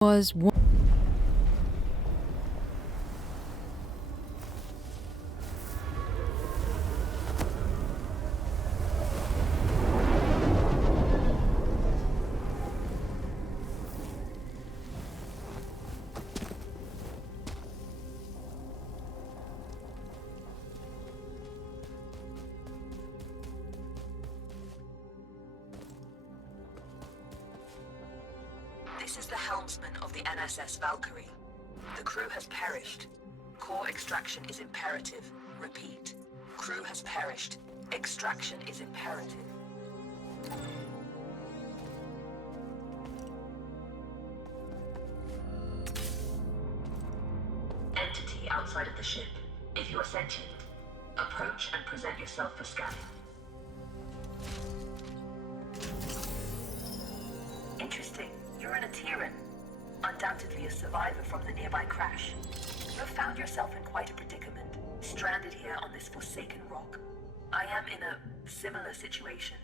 was one. This is the helmsman of the NSS Valkyrie. The crew has perished. Core extraction is imperative. Repeat. Crew has perished. Extraction is imperative. Entity outside of the ship. If you are sentient, approach and present yourself for scanning. Interesting. You're an Atiran. Undoubtedly a survivor from the nearby crash. You've found yourself in quite a predicament, stranded here on this forsaken rock. I am in a similar situation.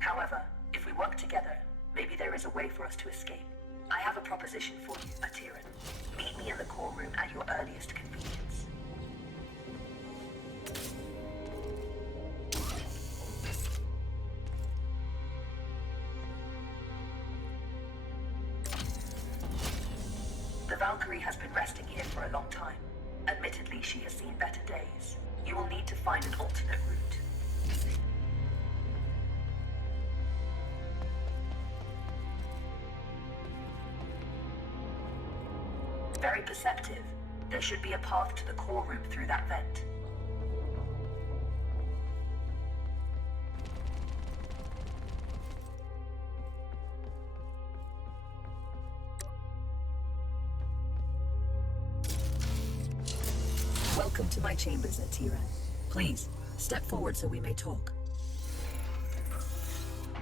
However, if we work together, maybe there is a way for us to escape. I have a proposition for you, Atiran. Meet me in the core room at your earliest convenience. The Valkyrie has been resting here for a long time. Admittedly, she has seen better days. You will need to find an alternate route. Very perceptive. There should be a path to the core room through that vent. Welcome to my chambers, Atiran. Please, step forward so we may talk.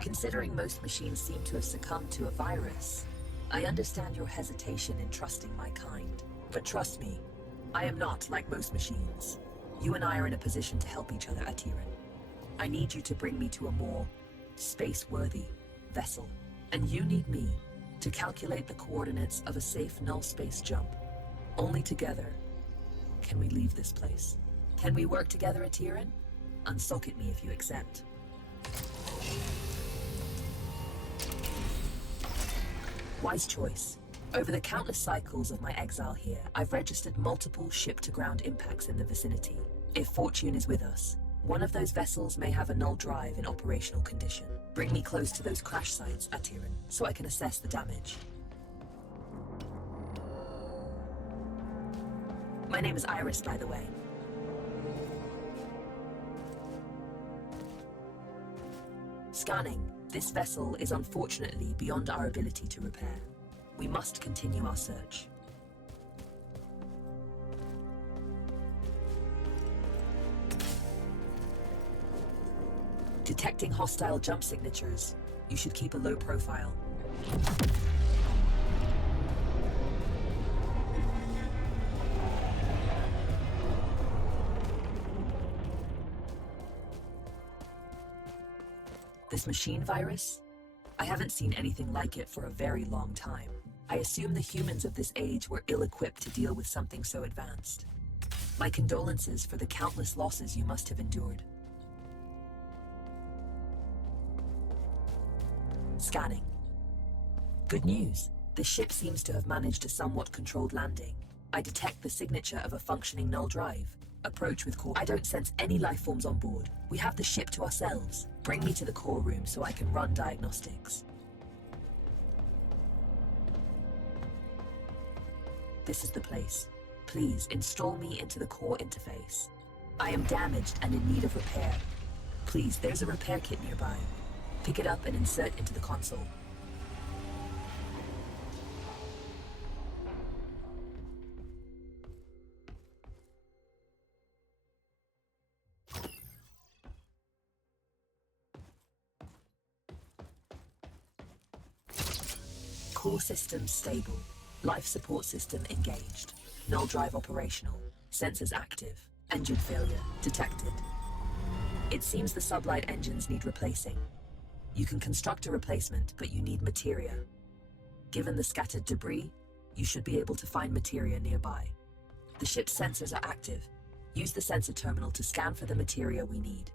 Considering most machines seem to have succumbed to a virus, I understand your hesitation in trusting my kind. But trust me, I am not like most machines. You and I are in a position to help each other, Atiran. I need you to bring me to a more space-worthy vessel. And you need me to calculate the coordinates of a safe null space jump. Only together can we leave this place. Can we work together, Atiran? Unsocket me if you accept. Wise choice. Over the countless cycles of my exile here, I've registered multiple ship-to-ground impacts in the vicinity. If fortune is with us, one of those vessels may have a null drive in operational condition. Bring me close to those crash sites, Atiran, so I can assess the damage. My name is Iris, by the way. Scanning. This vessel is unfortunately beyond our ability to repair. We must continue our search. Detecting hostile jump signatures. You should keep a low profile. This machine virus? I haven't seen anything like it for a very long time. I assume the humans of this age were ill-equipped to deal with something so advanced. My condolences for the countless losses you must have endured. Scanning. Good news. The ship seems to have managed a somewhat controlled landing. I detect the signature of a functioning null drive. Approach with core. I don't sense any life forms on board. We have the ship to ourselves. Bring me to the core room so I can run diagnostics. This is the place. Please install me into the core interface. I am damaged and in need of repair. Please, there's a repair kit nearby. Pick it up and insert into the console. Core system stable. Life support system engaged. Null drive operational. Sensors active. Engine failure detected. It seems the sublight engines need replacing. You can construct a replacement, but you need materia. Given the scattered debris, you should be able to find materia nearby. The ship's sensors are active. Use the sensor terminal to scan for the materia we need.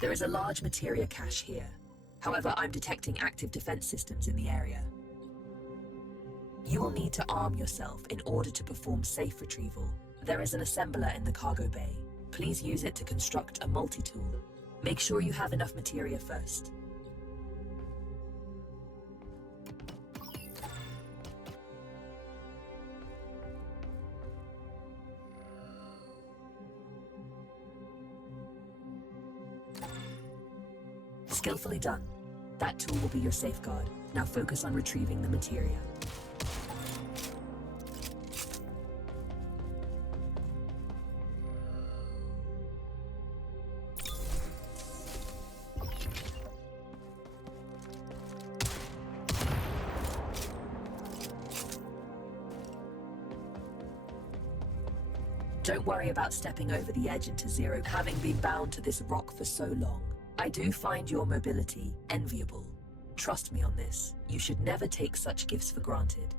There is a large materia cache here. However, I'm detecting active defense systems in the area. You will need to arm yourself in order to perform safe retrieval. There is an assembler in the cargo bay. Please use it to construct a multi-tool. Make sure you have enough materia first. Skillfully done. That tool will be your safeguard. Now focus on retrieving the materia. Don't worry about stepping over the edge into zero, having been bound to this rock for so long. I do find your mobility enviable. Trust me on this. You should never take such gifts for granted.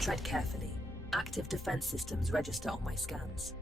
Tread carefully. Active defense systems register on my scans.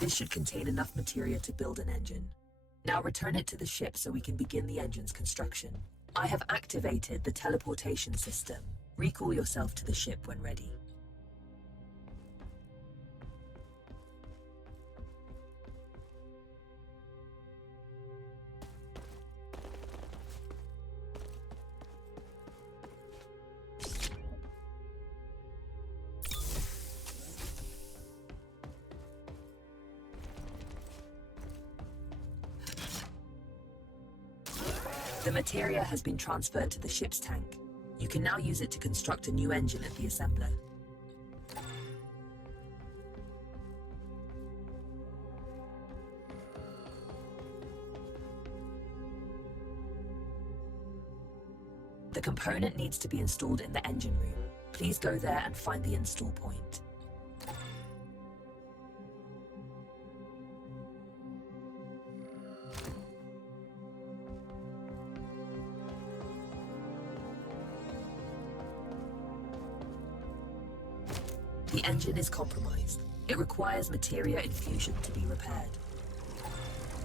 This should contain enough materia to build an engine. Now return it to the ship so we can begin the engine's construction. I have activated the teleportation system. Recall yourself to the ship when ready. The materia has been transferred to the ship's tank. You can now use it to construct a new engine at the assembler. The component needs to be installed in the engine room. Please go there and find the install point. The engine is compromised. It requires materia infusion to be repaired.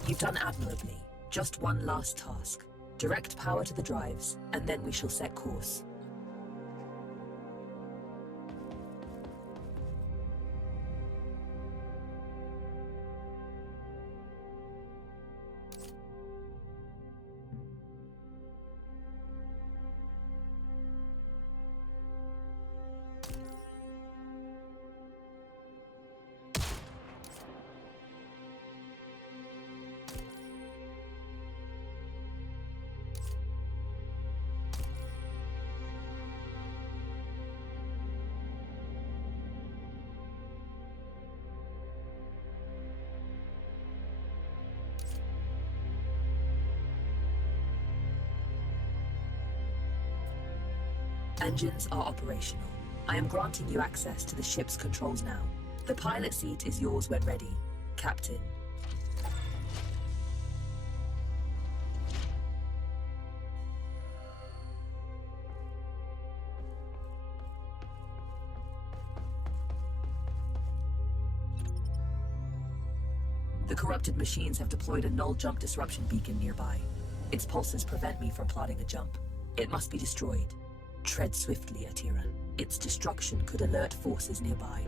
You've done admirably. Just one last task. Direct power to the drives, and then we shall set course. Engines are operational. I am granting you access to the ship's controls now. The pilot seat is yours when ready, Captain. The corrupted machines have deployed a null jump disruption beacon nearby. Its pulses prevent me from plotting a jump. It must be destroyed. Tread swiftly, Atiran. Its destruction could alert forces nearby.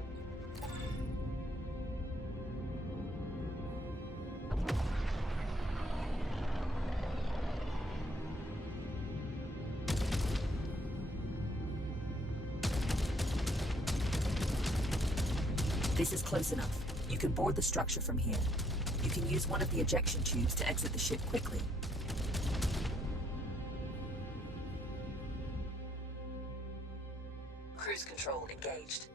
This is close enough. You can board the structure from here. You can use one of the ejection tubes to exit the ship quickly. Cruise control engaged.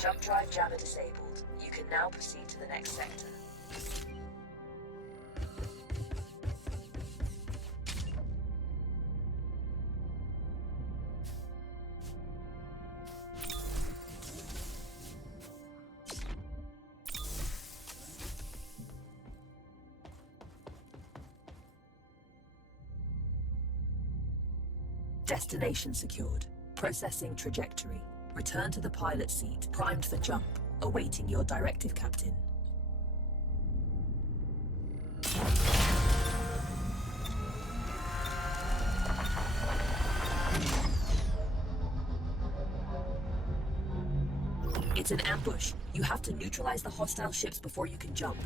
Jump drive jammer disabled. You can now proceed to the next sector. Destination secured. Processing trajectory. Return to the pilot seat, primed for jump, awaiting your directive, Captain. It's an ambush. You have to neutralize the hostile ships before you can jump.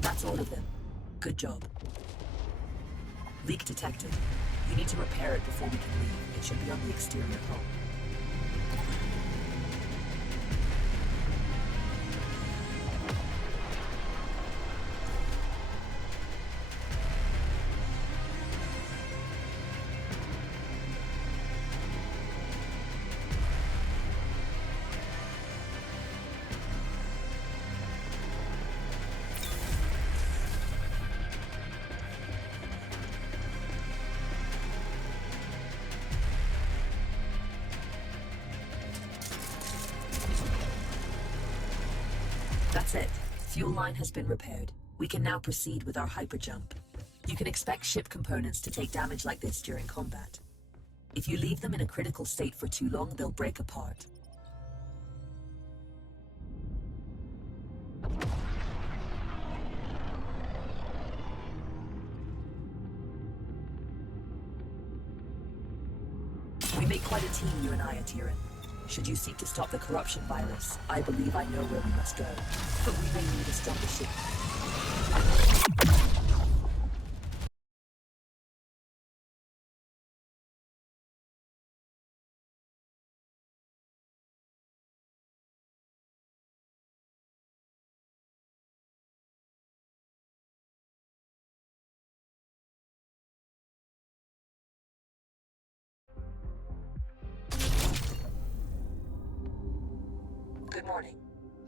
That's all of them. Good job. Leak detected. You need to repair it before we can leave. It should be on the exterior hull. That's it. Fuel line has been repaired. We can now proceed with our hyperjump. You can expect ship components to take damage like this during combat. If you leave them in a critical state for too long, they'll break apart. We make quite a team, you and I, Atiran. Should you seek to stop the corruption virus, I believe I know where we must go. But we may need a stronger ship. Good morning.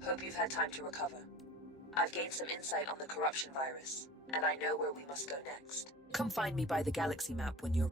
Hope you've had time to recover. I've gained some insight on the corruption virus, and I know where we must go next. Come find me by the galaxy map when you're